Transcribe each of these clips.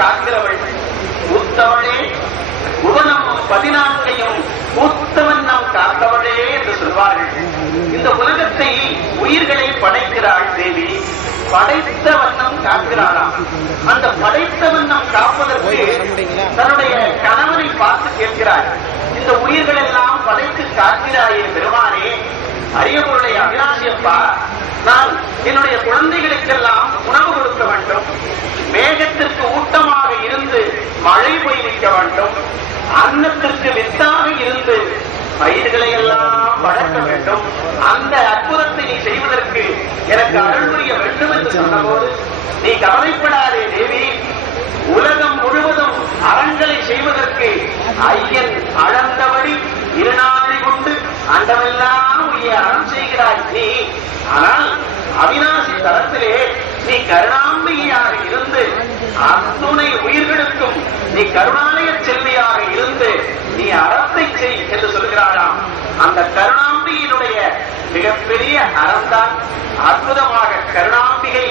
காக்கிறவள் உத்தவளே, புவனம் 14ஐயும் உத்தவண்ணம் காத்தவளே என்று சொல்வார்கள். இந்த உலகத்தை உயிர்களை படைக்கிறாள் தேவி, படைத்த வண்ணம் காக்கிறாளாம். அந்த படைத்த வண்ணம் காப்பதற்கு தன்னுடைய கணவனை பார்த்து கேட்கிறாள், இந்த உயிர்கள் எல்லாம் படைத்து காக்கிறாயே பெருமானே, அரிய பொருளை அவிநாசியப்பா, நான் என்னுடைய குழந்தைகளுக்கெல்லாம் உணவு கொடுக்க வேண்டும், மேகத்திற்கு ஊட்டமாக இருந்து மழை பெய்விக்க வேண்டும், அன்னத்திற்கு வித்தாக இருந்து பயிர்களை எல்லாம் வளர்க்க வேண்டும், அந்த அற்புதத்தை நீ செய்வதற்கு எனக்கு அருள் புரிய வேண்டும் என்று சொன்னபோது, நீ கவலைப்படாதே தேவி, உலகம் முழுவதும் அறங்களை செய்வதற்கு ஐயன் அளந்தபடி இருநாளை கொண்டு அண்டமெல்லாம் உரிய அறம் செய்கிறாய் நீ. ஆனால் அவிநாசி தரத்திலே நீ கருணாம்பிகையாக இருந்து அத்துணை உயிர்களுக்கும் நீ கருணாலய செல்வியாக இருந்து நீ அறத்தை செய் என்று சொல்கிறாராம். அந்த கருணாம்பிகையினுடைய மிகப்பெரிய அறம்தான் அற்புதமாக கருணாம்பிகை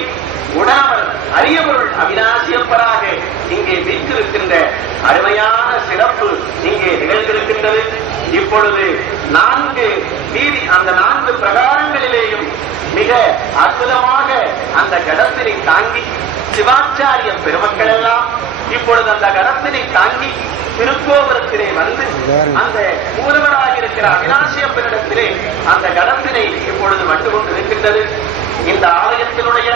உணவர் அரியவருள் அவிநாசியப்பராக இங்கே வீற்றிருக்கின்ற அருமையான சிறப்பு இங்கே நிகழ்ந்திருக்கின்றது. இப்பொழுது 4 வீதி, அந்த 4 பிரகாரங்களிலேயும் மிக அற்புதமாக அந்த கடத்தினை தாங்கி சிவாச்சாரிய பெருமக்கள் எல்லாம் இப்பொழுது அந்த கடத்தினை தாங்கி திருக்கோபுரத்திலே வந்து அந்த மூலவராக இருக்கிற அவிநாசியப்பரிடத்திலே அந்த கடத்தினை இப்பொழுது வந்து கொண்டிருக்கின்றது. இந்த ஆலயத்தினுடைய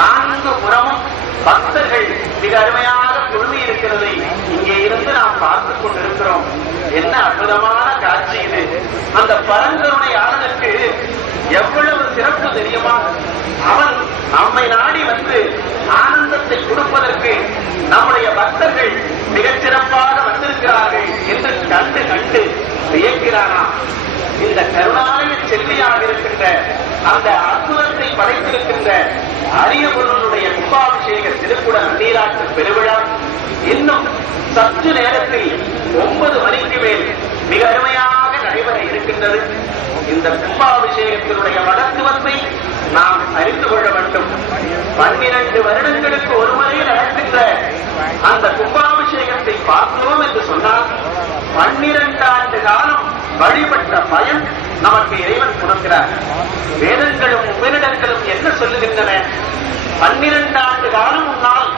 4 புறமும் பக்தர்கள் மிக அருமையாக குழுமி இருக்கிறதை இங்கே இருந்து நாம் பார்த்துக் கொண்டிருக்கிறோம். என்ன அற்புதமான காட்சி இது! அந்த பரங்கருணையாளனுக்கு எவ்வளவு சிறப்பு தெரியுமா? அவன் நம்மை நாடி வந்து ஆனந்தத்தை கொடுப்பதற்கு நம்முடைய பக்தர்கள் மிகச் சிறப்பாக வந்திருக்கிறார்கள் என்று கண்டு வியக்கிறானாம். இந்த கருணாலய செல்வியாக இருக்கின்ற அந்த அற்புதத்தை படைத்திருக்கின்ற அரிய பொருளுடைய கும்பாபிஷேக திருக்குட நீராட்டு பெருவிழா இன்னும் சற்று நேரத்தில் 9 மணிக்கு மேல் மிக அருமையாக நடைபெற இருக்கின்றது. இந்த கும்பாபிஷேகத்தினுடைய மகத்துவத்தை நாம் அறிந்து கொள்ள வேண்டும். 12 வருடங்களுக்கு ஒருமுறை நடக்கின்ற அந்த கும்பாபிஷேகத்தை பார்த்தோம் என்று சொன்னால் 12 ஆண்டு காலம் வழிபட்ட பயன் நமக்கு இறைவன் கொடுக்கிறார். வேதங்களும் உபநிடங்களும் என்ன சொல்லுகின்றன? 12 ஆண்டு காலம் முன்னால்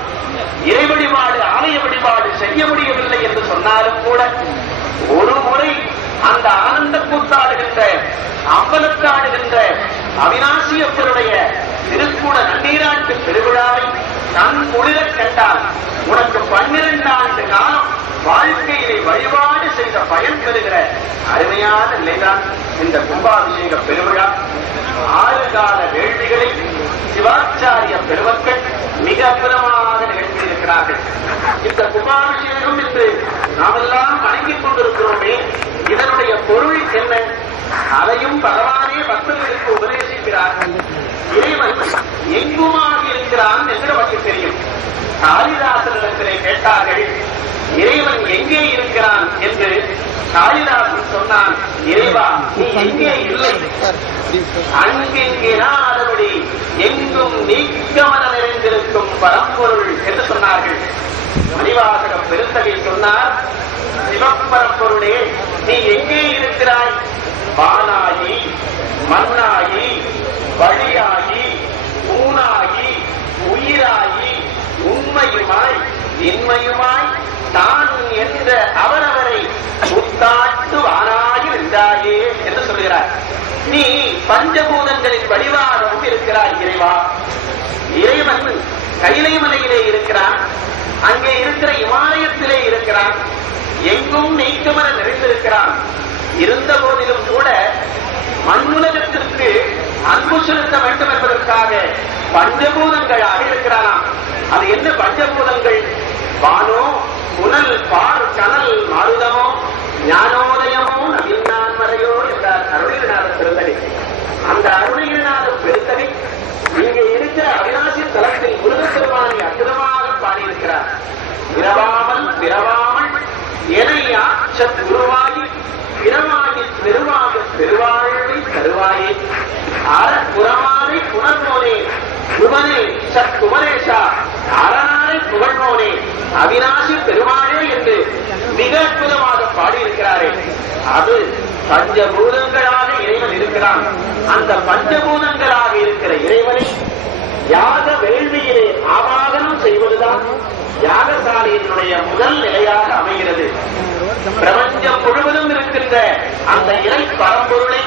இறை வழிபாடு, ஆலய வழிபாடு செய்ய முடியவில்லை என்று சொன்னாலும் கூட ஒரு முறை அந்த ஆனந்த கூத்தாடுகின்ற அம்பலத்தாடுகின்ற அவிநாசியப்பருடைய திருக்கூட நன்னீராட்டு பெருவிழாவை கண் குளிரக் கண்டால் உனக்கு 12 ஆண்டு காலம் வாழ்க்கையிலே வழிபாடு செய்த பயன் பெறுகிற அருமையான நிலைதான் இந்த கும்பாபிஷேக பெருவிழா. 6 கால வேள்விகளை சிவாச்சாரிய பெருமக்கள் மிக அற்புதமாக நிகழ்த்தியிருக்கிறார்கள். இந்த கும்பாபிஷேகம் என்று நாமெல்லாம் வணங்கிக் கொண்டிருக்கிறோமே, இதனுடைய பொருள் என்ன? அதையும் பகவானே பக்தர்களுக்கு உபதேசிக்கிறார். இறைவன் எங்குமாக இருக்கிறான் என்று நமக்கு தெரியும். காளிதாசனிடத்திலே கேட்டார்கள், இறைவன் எங்கே இருக்கிறான் என்று. காளிதாசன் சொன்னான், இறைவா நீ எங்கே இல்லை, அங்கெங்கிறாதபடி எங்கும் நீக்கமன நிறைந்திருக்கும் பரம்பொருள் என்று சொன்னார்கள். மணிவாசக பெருந்தகை சொன்னார், சிவப்பரம்பொருளே நீ எங்கே இருக்கிறாய்? வானாகி மண்ணாகி வழியாகி ஊனாகி உயிராகி உண்மையுமாய் இன்மையுமாய் தான் என்ற அவரவரை முத்தாட்டு வானாகி நின்றாயே என்று சொல்கிறார். நீ பஞ்சபூதங்களின் வடிவாகவும் இருக்கிறாய் இறைவா. இறைவன் கைலை மலையிலே இருக்கிறான், அங்கே இருக்கிற இமாலயத்திலே இருக்கிறான், எங்கும் நீக்கமர நிறைந்திருக்கிறான். இருந்த போதிலும் கூட மண்ணுலகத்திற்கு அன்பு செலுத்த வேண்டும் என்பதற்காக பஞ்சபூதங்களாக இருக்கிறானாம். அது என்ன பஞ்சபூதங்கள்? வானோ புனல் பார் கனல் மாருதமோ ஞானோதயமோ நவீனான் மறையோ என்றார் அருணகிரிநாத பெருந்தகை. அந்த அருணகிரிநாத பெருந்தகை இங்கே இருக்கிற அவிநாசி தலத்தில் முருகப்பெருமானை அற்புதமாக பாடியிருக்கிறார். பிறவாமல் பிறவாமல் எனையா சத்குருவாகி பிறவாகி பெருவாக பெருவாழ்வை தருவாயே அறப்புறமானை புனர்மோனே குமனே சத்குமரேஷா அரணாரை புகழ்மோனே அது பஞ்சபூதங்களாக இறைவன் இருக்கிறான். அந்த பஞ்சபூதங்களாக இருக்கிற இறைவனை யாக வேள்வியிலே ஆவாகனம் செய்வதுதான் யாகசாலையினுடைய முதல் நிலையாக அமைகிறது. பிரபஞ்சம் முழுவதும் இருக்கின்ற அந்த இறை பரம்பொருளை